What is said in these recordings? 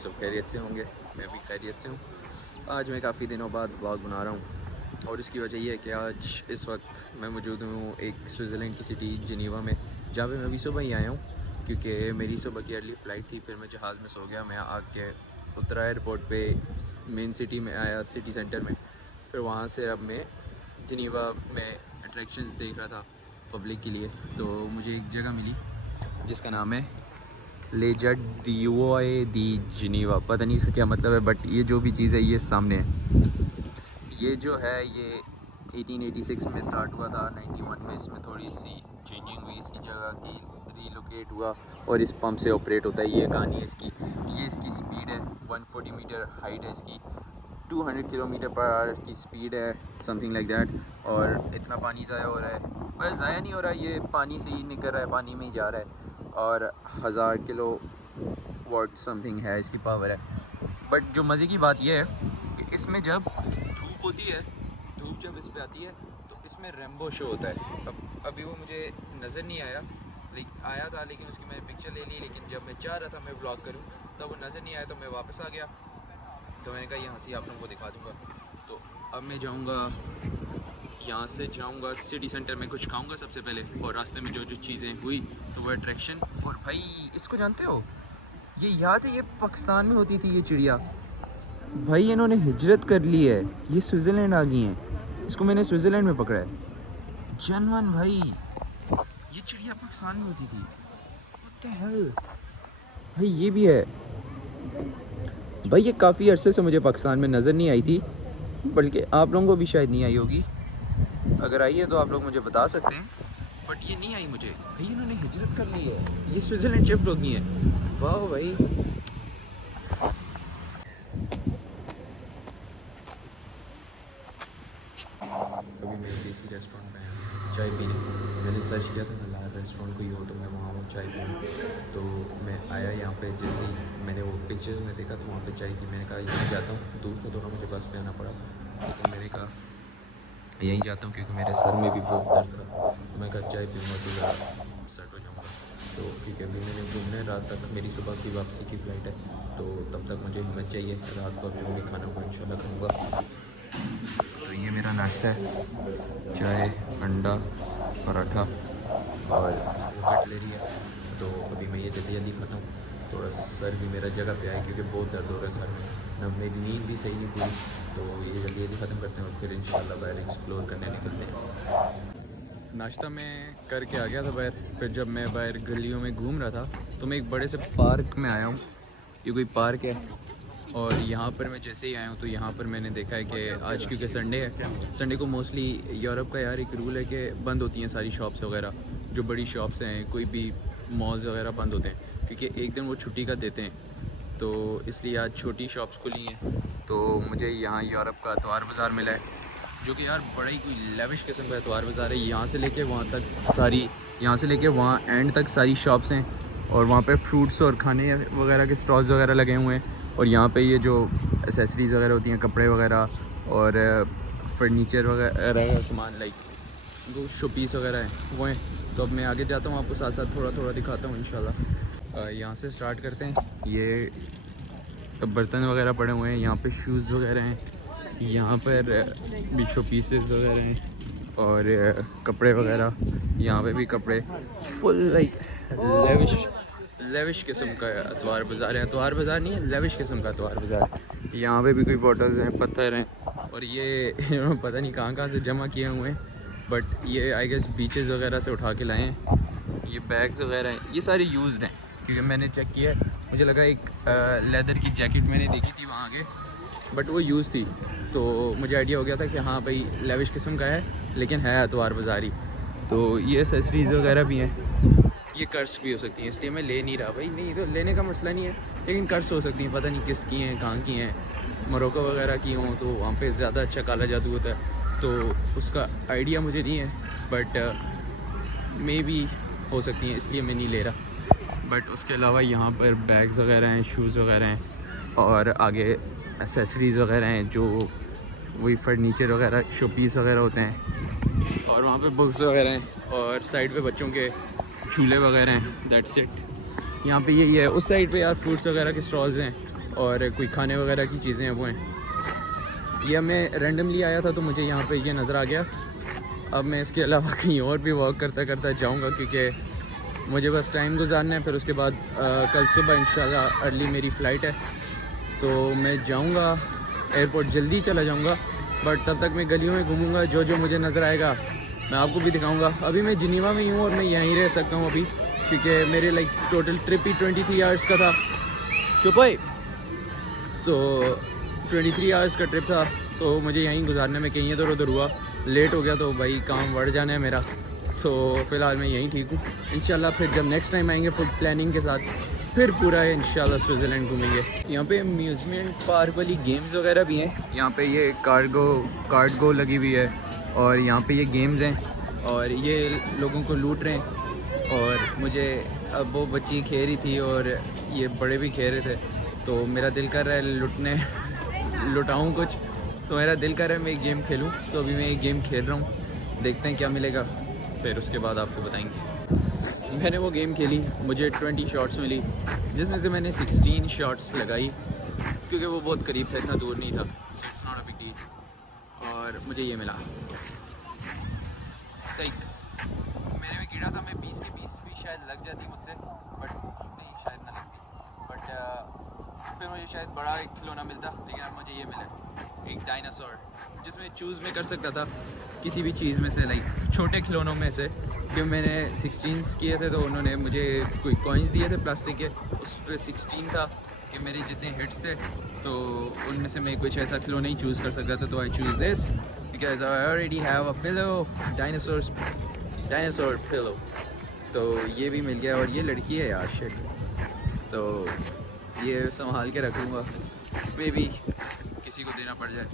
सब खैरियत से होंगे, मैं भी खैरियत से हूँ। आज मैं काफ़ी दिनों बाद व्लॉग बना रहा हूँ और इसकी वजह ये है कि आज इस वक्त मैं मौजूद हूँ एक स्विट्ज़रलैंड की सिटी जिनीवा में, जहाँ पे मैं अभी सुबह ही आया हूँ क्योंकि मेरी सुबह की अर्ली फ़्लाइट थी। फिर मैं जहाज़ में सो गया, मैं आके उतरा एयरपोर्ट पे, मेन सिटी में आया, सिटी सेंटर में। फिर वहाँ से अब मैं जिनीवा में अट्रैक्शंस देख रहा था पब्लिक के लिए। तो मुझे एक जगह मिली जिसका नाम है लेजर डिओए दी जिनीवा। पता नहीं इसका क्या मतलब है, बट ये जो भी चीज़ है ये सामने है। ये जो है ये 1886 में स्टार्ट हुआ था, 91 में इसमें थोड़ी सी चेंजिंग हुई, इसकी जगह की रीलोकेट हुआ और इस पंप से ऑपरेट होता है। ये कहानी है इसकी। ये इसकी स्पीड है 140 मीटर हाइट है इसकी, 200 किलोमीटर पर आवर की स्पीड है, समथिंग लाइक दैट। और इतना पानी ज़ाया हो रहा है, पर ज़ाया नहीं हो रहा, ये पानी से ही निकल रहा है, पानी में ही जा रहा है। और 1000 किलो वाट समथिंग है इसकी पावर है। बट जो मज़े की बात यह है कि इसमें जब धूप होती है, धूप जब इस पे आती है तो इसमें रेम्बो शो होता है। अब अभी वो मुझे नज़र नहीं आया, लेकिन आया था, लेकिन उसकी मैंने पिक्चर ले ली। लेकिन जब मैं चाह रहा था मैं व्लॉग करूं तब वो नज़र नहीं आया, तो मैं वापस आ गया। तो मैंने कहा यहाँ से आप लोगों को दिखा दूँगा। तो अब मैं जाऊँगा, यहाँ से जाऊँगा सिटी सेंटर में, कुछ खाऊँगा सबसे पहले, और रास्ते में जो जो चीज़ें हुई तो वो अट्रैक्शन। और भाई इसको जानते हो, ये याद है ये पाकिस्तान में होती थी ये चिड़िया। भाई इन्होंने हिजरत कर ली है, ये स्विट्ज़रलैंड आ गई हैं। इसको मैंने स्विट्ज़रलैंड में पकड़ा है जनवन। भाई ये चिड़िया पाकिस्तान में होती थी, व्हाट द हेल। भाई ये भी है। भाई ये काफ़ी अरसे से मुझे पाकिस्तान में नज़र नहीं आई थी, बल्कि आप लोगों को भी शायद नहीं आई होगी। अगर आई है तो आप लोग मुझे बता सकते हैं, बट ये नहीं आई मुझे। भाई इन्होंने हिजरत कर ली है, ये स्विट्ज़रलैंड शिफ्ट हो गई है। वाह भाई। अभी मैं देसी रेस्टोरेंट में आया चाय पीने। मैंने सर्च किया था मैं रेस्टोरेंट कोई हो तो मैं वहाँ हूँ चाय पीने। तो मैं आया यहाँ पे, जैसे ही मैंने वो पिक्चर्स में देखा तो वहाँ पे चाय थी। मैंने कहा यहीं जाता हूँ, दूर था थोड़ा, मुझे बस में आना पड़ा, लेकिन मैंने कहा यहीं जाता हूँ क्योंकि मेरे सर में भी बहुत दर्द था। मैं कहा चाय पीऊँगा तो ज़रा सेट हो जाऊँगा। तो क्योंकि अभी मैंने घूमने, रात तक मेरी सुबह की वापसी की फ़्लाइट है, तो तब तक मुझे हिम्मत चाहिए। रात को जो भी खाना होगा इंशाल्लाह खाऊँगा। तो ये मेरा नाश्ता है, चाय, अंडा, पराठा और वो कटलेरी है। तो अभी मैं ये जल्दी जल्दी खाता हूँ। थोड़ा सर भी मेरा जगह पे आया क्योंकि बहुत दर्द हो रहा है सर में, ना मेरी नींद भी सही नहीं पूरी। तो ये जल्दी जल्दी ख़त्म करते हैं और फिर इंशाल्लाह बाहर एक्सप्लोर करने निकलते हैं। नाश्ता मैं करके आ गया था बाहर। फिर जब मैं बाहर गलियों में घूम रहा था तो मैं एक बड़े से पार्क में आया हूँ। ये कोई पार्क है और यहाँ पर मैं जैसे ही आया हूँ तो यहाँ पर मैंने देखा है कि आज क्योंकि संडे है, संडे को मोस्टली यूरोप का यार एक रूल है कि बंद होती हैं सारी शॉप्स वगैरह। जो बड़ी शॉप्स हैं, कोई भी मॉल्स वगैरह बंद होते हैं क्योंकि एक दिन वो छुट्टी का देते हैं। तो इसलिए आज छोटी शॉप्स खुली हैं। तो मुझे यहाँ यूरोप का अतवार बाज़ार मिला है, जो कि यार बड़ा ही कोई लेविश किस्म का अतवार बाज़ार है। यहाँ से लेके वहाँ तक सारी, यहाँ से लेके वहाँ एंड तक सारी शॉप्स हैं और वहाँ पे फ्रूट्स और खाने वगैरह के स्टॉल्स वगैरह लगे हुए हैं। और यहाँ पे ये जो एसेसरीज़ वगैरह होती हैं, कपड़े वगैरह और फर्नीचर वगैरह का सामान, लाइक जो शो पीस वगैरह हैं वो हैं। तो अब मैं आगे जाता हूँ, आपको साथ साथ थोड़ा थोड़ा दिखाता हूँ इंशाल्लाह। यहाँ से स्टार्ट करते हैं। ये बर्तन वगैरह पड़े हुए हैं, यहाँ पे शूज़ वगैरह हैं, यहाँ पर भी शो पीसेस वगैरह हैं और कपड़े वगैरह। यहाँ पे भी कपड़े, फुल लाइक लेविश किस्म का अतवार बाज़ार है। अतवार बाज़ार नहीं है, लेविश किस्म का अतवार बाज़ार। यहाँ पे भी कोई बॉटल्स हैं, पत्थर हैं, और ये पता नहीं कहाँ से जमा किए हुए हैं, बट ये आई गेस बीचेस वगैरह से उठा के लाए हैं। ये बैग्स वगैरह हैं, ये सारे यूज्ड हैं क्योंकि मैंने चेक किया है। मुझे लगा एक लेदर की जैकेट मैंने देखी थी वहाँ आगे, बट वो यूज़ थी, तो मुझे आइडिया हो गया था कि हाँ भाई लेविश किस्म का है, लेकिन है अतवार बाज़ारी। तो ये एसेसरीज़ वगैरह भी हैं, ये कर्स भी हो सकती हैं, इसलिए मैं ले नहीं रहा। भाई नहीं तो लेने का मसला नहीं है, लेकिन कर्स हो सकती हैं, पता नहीं किस की हैं, कहाँ की हैं। मोरक्को वगैरह की हों तो वहाँ पे ज़्यादा अच्छा काला जादू होता है, तो उसका आइडिया मुझे नहीं है, बट मे बी हो सकती हैं, इसलिए मैं नहीं ले रहा। बट उसके अलावा यहाँ पर बैग्स वगैरह हैं, शूज़ वगैरह हैं और आगे एसेसरीज़ वगैरह हैं, जो वही फर्नीचर वगैरह, शो पीस वगैरह होते हैं। और वहाँ पे बुक्स वगैरह हैं और साइड पे बच्चों के झूले वगैरह हैं। That's it. यहाँ पे यही है। उस साइड पे यार फ्रूट्स वगैरह के स्टॉल्स हैं और कोई खाने वगैरह की चीज़ें हैं वो हैं। ये मैं रैंडमली आया था तो मुझे यहाँ पे ये नज़र आ गया। अब मैं इसके अलावा कहीं और भी वॉक करता करता जाऊँगा क्योंकि मुझे बस टाइम गुजारना है। फिर उसके बाद कल सुबह इंशाल्लाह अर्ली मेरी फ़्लाइट है तो मैं जाऊँगा एयरपोर्ट, जल्दी चला जाऊँगा। बट तब तक मैं गलियों में घूमूँगा, जो जो मुझे नज़र आएगा मैं आपको भी दिखाऊँगा। अभी मैं जिनीवा में ही हूँ और मैं यहीं रह सकता हूँ अभी, क्योंकि मेरे टोटल ट्रिप ही 23 आवर्स का था। चुप है। तो 23 आवर्स का ट्रिप था तो मुझे यहीं गुजारने में कहीं इधर उधर हुआ, लेट हो गया तो भाई काम बढ़ जाना है मेरा। तो फ़िलहाल मैं यहीं ठीक हूँ। इंशाल्लाह फिर जब नेक्स्ट टाइम आएंगे फुल प्लानिंग के साथ फिर पूरा है इंशाल्लाह स्विट्ज़रलैंड घूमेंगे। यहाँ पे म्यूज़ियम पार्क वाली गेम्स वगैरह भी हैं। यहाँ पे ये कार्गो लगी हुई है और यहाँ पे ये गेम्स हैं और ये लोगों को लूट रहे हैं। और मुझे अब वो बच्ची खेल रही थी और ये बड़े भी खेल रहे थे तो मेरा दिल कर रहा है लुटाऊँ कुछ। तो मेरा दिल कर रहा है मैं एक गेम खेलूँ, तो अभी मैं एक गेम खेल रहा हूँ, देखते हैं क्या मिलेगा, फिर उसके बाद आपको बताएंगे। मैंने वो गेम खेली, मुझे 20 शॉट्स मिली जिसमें से मैंने 16 शॉट्स लगाई क्योंकि वो बहुत करीब था, इतना दूर नहीं था। It's not a big deal. और मुझे ये मिला लाइक मैंने भी गिरा था, मैं 20 के 20 भी शायद लग जाती मुझसे, बट नहीं शायद ना लगती। बट फिर मुझे शायद बड़ा एक खिलौना मिलता, लेकिन अब मुझे ये मिला एक डायनासोर जिसमें चूज़ मैं कर सकता था किसी भी चीज़ में से, लाइक छोटे खिलौनों में से। कि मैंने 16 किए थे तो उन्होंने मुझे कोई कॉइन्स दिए थे प्लास्टिक के, उस पर 16 था कि मेरे जितने हिट्स थे तो उनमें से मैं कुछ ऐसा खिलौना ही चूज़ कर सकता था। तो I choose this because I already have a pillow, dinosaur pillow. तो ये भी मिल गया और ये लड़की है यार, शिट। तो ये संभाल के रख लूँगा, मे बी किसी को देना पड़ जाए,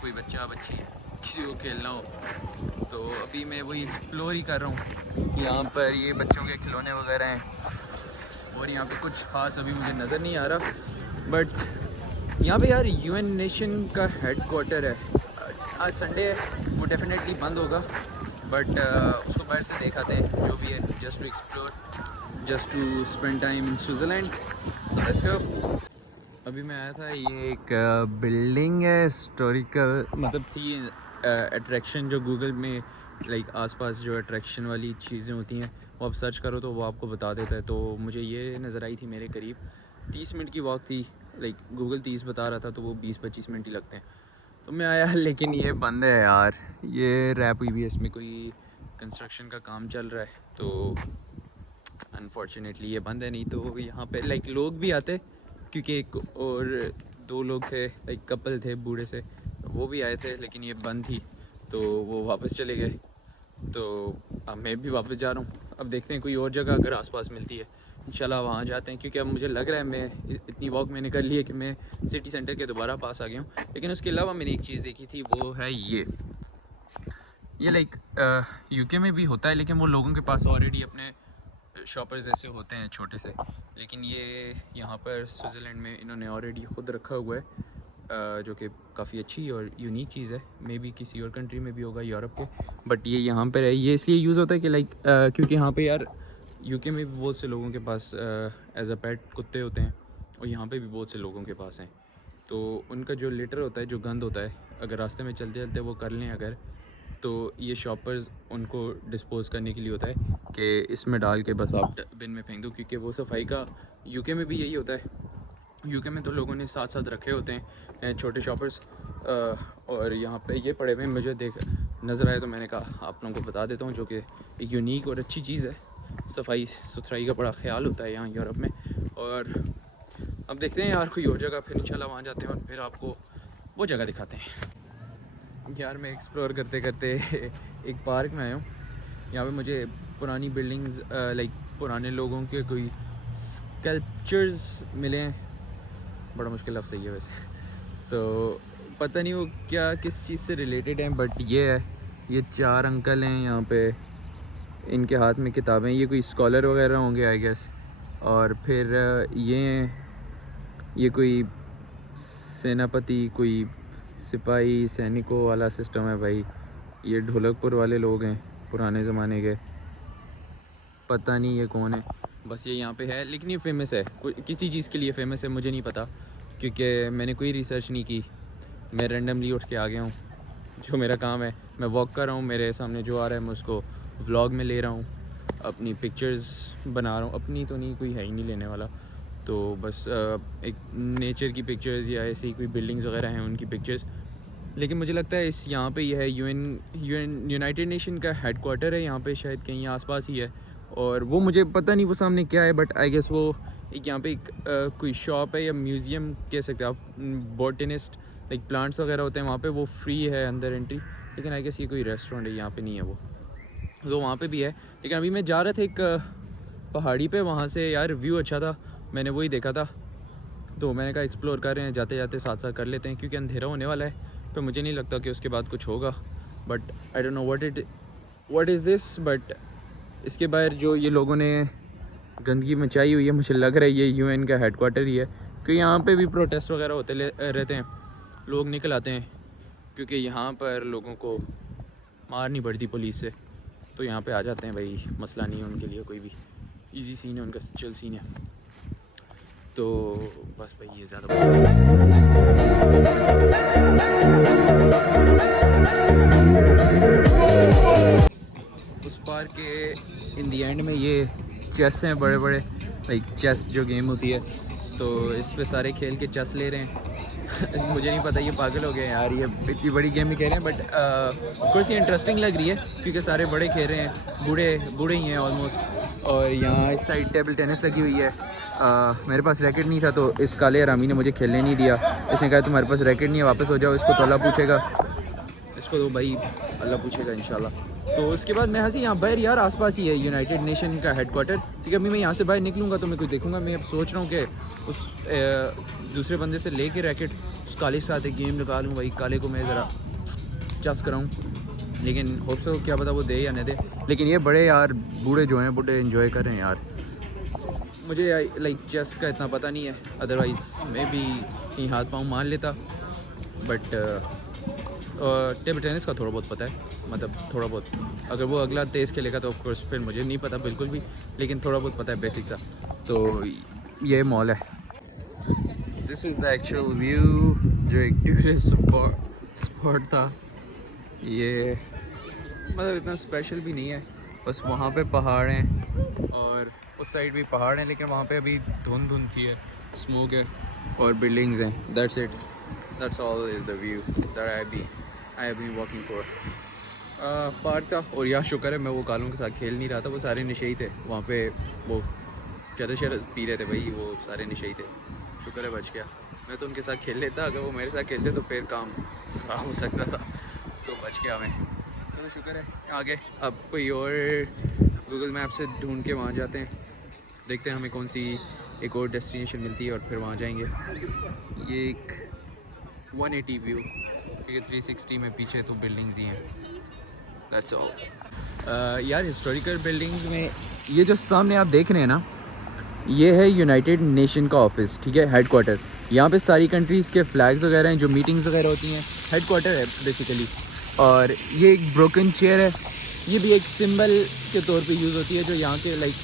कोई बच्चा बच्ची किसी को खेलना हो। तो अभी मैं वही एक्सप्लोर ही कर रहा हूँ। यहाँ पर ये बच्चों के खिलौने वगैरह हैं और यहाँ पे कुछ ख़ास अभी मुझे नज़र नहीं आ रहा। बट यहाँ पे यार यूएन नेशन का हेड क्वार्टर है। आज संडे है, वो डेफिनेटली बंद होगा, बट उसको बाहर से देख आते हैं, जो भी है, just to explore, just to spend time in Switzerland. So let's go. अभी मैं आया था, ये एक बिल्डिंग है हिस्टोरिकल, मतलब थी अट्रैक्शन जो गूगल में लाइक आसपास जो अट्रैक्शन वाली चीज़ें होती हैं वो आप सर्च करो तो वो आपको बता देता है। तो मुझे ये नज़र आई थी, मेरे करीब 30 मिनट की वॉक थी, लाइक गूगल 30 बता रहा था तो वो 20-25 मिनट ही लगते हैं। तो मैं आया लेकिन ये बंद है यार, ये रैप हुई भी है, इसमें कोई कंस्ट्रक्शन का काम चल रहा है तो अनफॉर्चुनेटली ये बंद है। नहीं तो यहाँ पे लाइक लोग भी आते, क्योंकि एक और 2 लोग थे, लाइक कपल थे बूढ़े से, वो भी आए थे, लेकिन ये बंद थी तो वो वापस चले गए। तो अब मैं भी वापस जा रहा हूँ, अब देखते हैं कोई और जगह अगर आसपास मिलती है इंशाल्लाह वहाँ जाते हैं। क्योंकि अब मुझे लग रहा है मैं इतनी वॉक मैंने कर ली है कि मैं सिटी सेंटर के दोबारा पास आ गया हूँ। लेकिन उसके अलावा मैंने एक चीज़ देखी थी, वो है ये लाइक यूके में भी होता है, लेकिन वो लोगों के पास ऑलरेडी अपने शॉपर्स ऐसे होते हैं छोटे से। लेकिन ये यहाँ पर स्विट्ज़रलैंड में इन्होंने ऑलरेडी ख़ुद रखा हुआ है, जो कि काफ़ी अच्छी और यूनिक चीज़ है। मे बी किसी और कंट्री में भी होगा यूरोप के, बट ये यहाँ पर है। ये इसलिए यूज़ होता है कि लाइक क्योंकि यहाँ पे यार यूके में भी बहुत से लोगों के पास एज अ पेट कुत्ते होते हैं और यहाँ पे भी बहुत से लोगों के पास हैं। तो उनका जो लिटर होता है, जो गंद होता है, अगर रास्ते में चलते चलते वो कर लें अगर, तो ये शॉपर्स उनको डिस्पोज़ करने के लिए होता है कि इसमें डाल के बस आप बिन में फेंक दो। क्योंकि वो सफाई का यूके में भी यही होता है। यूके में तो लोगों ने साथ साथ रखे होते हैं छोटे शॉपर्स, और यहाँ पे ये पड़े हुए हैं, मुझे देख नज़र आए तो मैंने कहा आप लोगों को बता देता हूँ, जो कि एक यूनिक और अच्छी चीज़ है। सफाई सुथराई का बड़ा ख्याल होता है यहाँ यूरोप में। और अब देखते हैं यार कोई और जगह, फिर इंशाल्लाह वहाँ जाते हैं और फिर आपको वो जगह दिखाते हैं। यार मैं एक्सप्लोर करते करते एक पार्क में आया हूँ। यहाँ पे मुझे पुरानी बिल्डिंग्स, लाइक पुराने लोगों के कोई स्कल्पचर्स मिले हैं। बड़ा मुश्किल लफ्ज़ है वैसे तो पता नहीं वो क्या किस चीज़ से रिलेटेड हैं, बट ये है, ये 4 अंकल हैं यहाँ पे, इनके हाथ में किताबें, ये कोई स्कॉलर वगैरह होंगे आई गेस। और फिर ये कोई सेनापति, कोई सिपाही सैनिकों वाला सिस्टम है भाई। ये ढोलकपुर वाले लोग हैं पुराने ज़माने के, पता नहीं ये कौन है, बस ये यहाँ पे है। लेकिन ये फेमस है, किसी चीज़ के लिए फेमस है मुझे नहीं पता। क्योंकि मैंने कोई रिसर्च नहीं की, मैं रेंडमली उठ के आ गया हूँ। जो मेरा काम है, मैं वॉक कर रहा हूँ, मेरे सामने जो आ रहा है मैं उसको व्लॉग में ले रहा हूँ, अपनी पिक्चर्स बना रहा हूँ। अपनी तो नहीं, कोई है ही नहीं लेने वाला, तो बस एक नेचर की पिक्चर्स या ऐसी कोई बिल्डिंग्स वगैरह हैं उनकी पिक्चर्स। लेकिन मुझे लगता है इस यहाँ पे यह है यूनाइटेड नेशन का हेडक्वार्टर है, यहाँ पे शायद कहीं आसपास ही है। और वो मुझे पता नहीं वो सामने क्या है, बट आई गेस वो एक यहाँ पे एक कोई शॉप है या म्यूज़ियम कह सकते हैं आप। बॉटनिस्ट लाइक प्लांट्स वगैरह होते हैं वहाँ पे, वो फ्री है अंदर एंट्री। लेकिन आई गेस ये कोई रेस्टोरेंट है, यहाँ पे नहीं है वो, तो वहाँ पे भी है। लेकिन अभी मैं जा रहा था एक पहाड़ी पे, वहाँ से यार व्यू अच्छा था, मैंने वही देखा था, तो मैंने कहा एक्सप्लोर कर रहे हैं, जाते जाते साथ साथ कर लेते हैं, क्योंकि अंधेरा होने वाला है। तो मुझे नहीं लगता कि उसके बाद कुछ होगा, but I don't know what is this. But इसके बाहर जो ये लोगों ने गंदगी मचाई हुई है, मुझे लग रहा है ये यूएन का हेडक्वार्टर ही है, क्योंकि यहाँ पे भी प्रोटेस्ट वगैरह होते रहते हैं, लोग निकल आते हैं, क्योंकि यहाँ पर लोगों को मारनी पड़ती पुलिस से, तो यहाँ पे आ जाते हैं भाई, मसला नहीं है उनके लिए कोई भी, इजी सीन है उनका, चिल सीन है। तो बस भाई ये ज़्यादा उस पार के इन दी एंड में ये चेस हैं बड़े बड़े, लाइक चेस जो गेम होती है, तो इस पे सारे खेल के चेस ले रहे हैं। मुझे नहीं पता, ये पागल हो गए यार, ये इतनी बड़ी गेम ही खेल रहे हैं, बट कुछ ये इंटरेस्टिंग लग रही है क्योंकि सारे बड़े खेल रहे हैं, बूढ़े ही हैं ऑलमोस्ट। और यहाँ इस साइड टेबल टेनिस लगी हुई है। मेरे पास रैकेट नहीं था, तो इस काले हरामी ने मुझे खेलने नहीं दिया। इसने कहा तुम्हारे पास रैकेट नहीं है, वापस हो जाओ, इसको तो अल्लाह पूछेगा, इसको तो भाई अल्लाह पूछेगा इंशाल्लाह। तो उसके बाद मैं हंसी, यहाँ बाहर यार आसपास ही है यूनाइटेड नेशन का हेडक्वार्टर। ठीक है, अभी मैं यहाँ से बाहर निकलूँगा तो मैं कुछ देखूँगा। मैं अब सोच रहा हूँ कि उस दूसरे बंदे से ले के रैकेट उस काले के साथ एक गेम निकालूँ, भाई काले को मैं ज़रा चस कराऊँ। लेकिन होप सो, क्या पता वो दे या न दे। लेकिन ये बड़े यार बूढ़े जो हैं, बूढ़े इन्जॉय कर रहे हैं यार। मुझे लाइक चेस का इतना पता नहीं है, अदरवाइज़ मैं भी कहीं हाथ पाँव मान लेता, बट टेबल टेनिस का थोड़ा बहुत पता है, मतलब थोड़ा बहुत। अगर वो अगला तेज़ खेलेगा तो ऑफकोर्स फिर मुझे नहीं पता बिल्कुल भी, लेकिन थोड़ा बहुत पता है बेसिक सा। तो ये मॉल है। This is the actual view, जो एक टूरिस्ट स्पॉट था। ये मतलब इतना स्पेशल भी नहीं है, बस वहाँ पे पहाड़ हैं और उस साइड भी पहाड़ हैं, लेकिन वहाँ पे अभी धुंध सी है, स्मोक है और बिल्डिंग्स हैं। That's it, that's all is the view that I have been walking for. Park था, और यहाँ शुक्र है मैं वो कालों के साथ खेल नहीं रहा था, वो सारे नशे ही थे वहाँ पे, वो शरद पी रहे थे भाई, वो सारे नशे ही थे। शुक्र है बच गया, मैं तो उनके साथ खेल लेता, अगर वो मेरे साथ खेलते तो फिर काम ख़राब हो सकता था, तो बच गया मैं। चलो शुक्र है। आगे अब कोई और गूगल मैप से ढूंढ के वहाँ जाते हैं, देखते हैं हमें कौन सी एक और डेस्टिनेशन मिलती है, और फिर वहाँ जाएंगे। ये एक 180 व्यू, क्योंकि 360 में पीछे तो बिल्डिंग्स ही हैं। That's all. यार हिस्टोरिकल बिल्डिंग्स में ये जो सामने आप देख रहे हैं ना, ये है यूनाइटेड नेशन का ऑफिस, ठीक है, हेडक्वार्टर। यहाँ पे सारी कंट्रीज़ के फ्लैग्स वगैरह हैं, जो मीटिंग्स वगैरह होती हैं, हेडक्वार्टर है बेसिकली। और ये एक ब्रोकन चेयर है, ये भी एक सिंबल के तौर पे यूज़ होती है, जो यहाँ के लाइक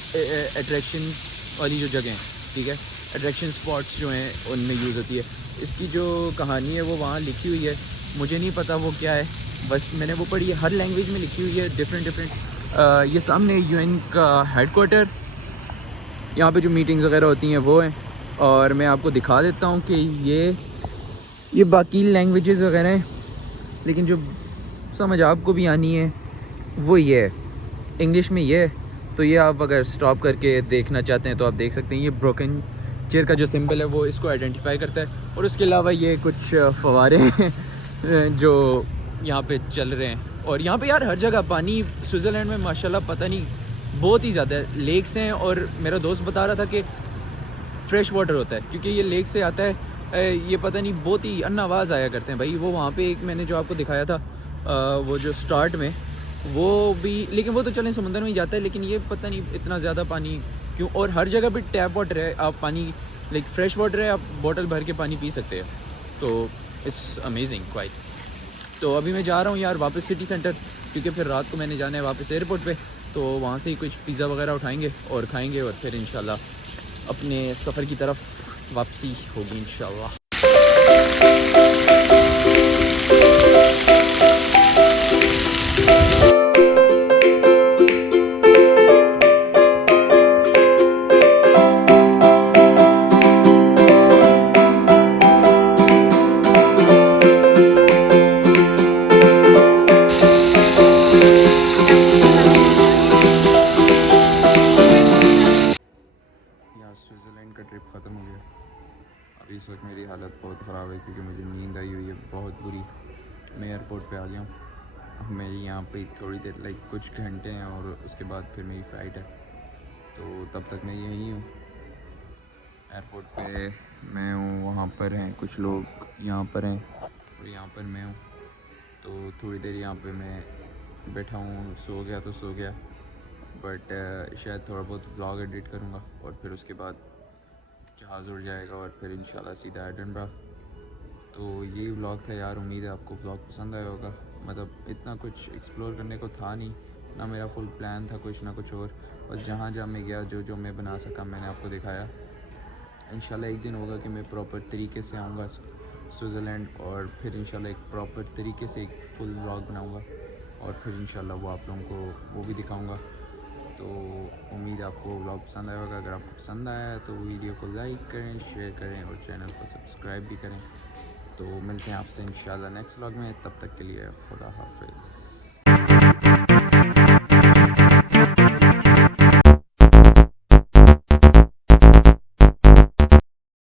अट्रैक्शन वाली जो जगह हैं, ठीक है, अट्रैक्शन स्पॉट्स जो हैं उनमें यूज़ होती है। इसकी जो कहानी है वो वहाँ लिखी हुई है, मुझे नहीं पता वो क्या है, बस मैंने वो पढ़ी है, हर लैंग्वेज में लिखी हुई है, डिफरेंट। ये सामने यूएन का हेडक्वार्टर, यहाँ पे जो मीटिंग्स वगैरह होती हैं वो हैं। और मैं आपको दिखा देता हूँ कि ये बाकी लैंग्वेजेस वगैरह हैं, लेकिन जो समझ आपको भी आनी है वो ये है, इंग्लिश में ये है। तो ये आप अगर स्टॉप करके देखना चाहते हैं तो आप देख सकते हैं। ये ब्रोकन चेयर का जो सिंबल है वो इसको आइडेंटिफाई करता है। और उसके अलावा ये कुछ फवारे हैं जो यहाँ पे चल रहे हैं। और यहाँ पे यार हर जगह पानी, स्विट्ज़रलैंड में माशाल्लाह पता नहीं बहुत ही ज़्यादा लेक्स हैं। और मेरा दोस्त बता रहा था कि फ्रेश वाटर होता है, क्योंकि ये लेक से आता है। ये पता नहीं बहुत ही अन्ना आवाज़ आया करते हैं भाई। वो वहाँ पे एक मैंने जो आपको दिखाया था वो जो स्टार्ट में, वो भी, लेकिन वो तो चलें समुंदर में ही जाता है, लेकिन ये पता नहीं इतना ज़्यादा पानी क्यों। और हर जगह पे टैप वाटर है, आप पानी लाइक फ्रेश वाटर है, आप बोतल भर के पानी पी सकते हैं। तो इट्स अमेजिंग क्वाइट। तो अभी मैं जा रहा हूँ यार वापस सिटी सेंटर, क्योंकि फिर रात को मैंने जाना है वापस एयरपोर्ट पे। तो वहाँ से ही कुछ पिज़्ज़ा वगैरह उठाएंगे और खाएंगे, और फिर इंशाल्लाह अपने सफ़र की तरफ वापसी होगी इंशाल्लाह। यहाँ स्विट्ज़रलैंड का ट्रिप ख़त्म हो गया। अभी इस वक्त मेरी हालत बहुत ख़राब है क्योंकि मुझे नींद आई हुई है बहुत बुरी। मैं एयरपोर्ट पे आ गया हूँ। मैं यहाँ पे थोड़ी देर कुछ घंटे हैं और उसके बाद फिर मेरी फ़्लाइट है, तो तब तक मैं यहीं हूँ एयरपोर्ट पे। मैं हूँ, वहाँ पर हैं कुछ लोग, यहाँ पर हैं और यहाँ पर मैं हूँ। तो थोड़ी देर यहाँ पे मैं बैठा हूँ, सो गया तो सो गया, बट शायद थोड़ा बहुत व्लॉग एडिट करूँगा और फिर उसके बाद जहाज़ उड़ जाएगा और फिर इंशाल्लाह सीधा एडिनबरा। तो यही व्लॉग था यार, उम्मीद है आपको व्लॉग पसंद आया होगा। मतलब इतना कुछ एक्सप्लोर करने को था नहीं ना, मेरा फुल प्लान था कुछ ना कुछ और जहाँ जहाँ मैं गया जो जो मैं बना सका मैंने आपको दिखाया। इंशाल्लाह एक दिन होगा कि मैं प्रॉपर तरीके से आऊँगा स्विट्ज़रलैंड और फिर इंशाल्लाह एक प्रॉपर तरीके से एक फुल व्लॉग बनाऊँगा और फिर इंशाल्लाह वो आप लोगों को वो भी दिखाऊँगा। तो उम्मीद है आपको व्लॉग पसंद आया होगा। अगर आपको पसंद आया है तो वीडियो को लाइक करें, शेयर करें और चैनल को सब्सक्राइब भी करें। तो मिलते हैं आपसे इंशाल्लाह नेक्स्ट व्लॉग में, तब तक के लिए खुदा हाफिज़।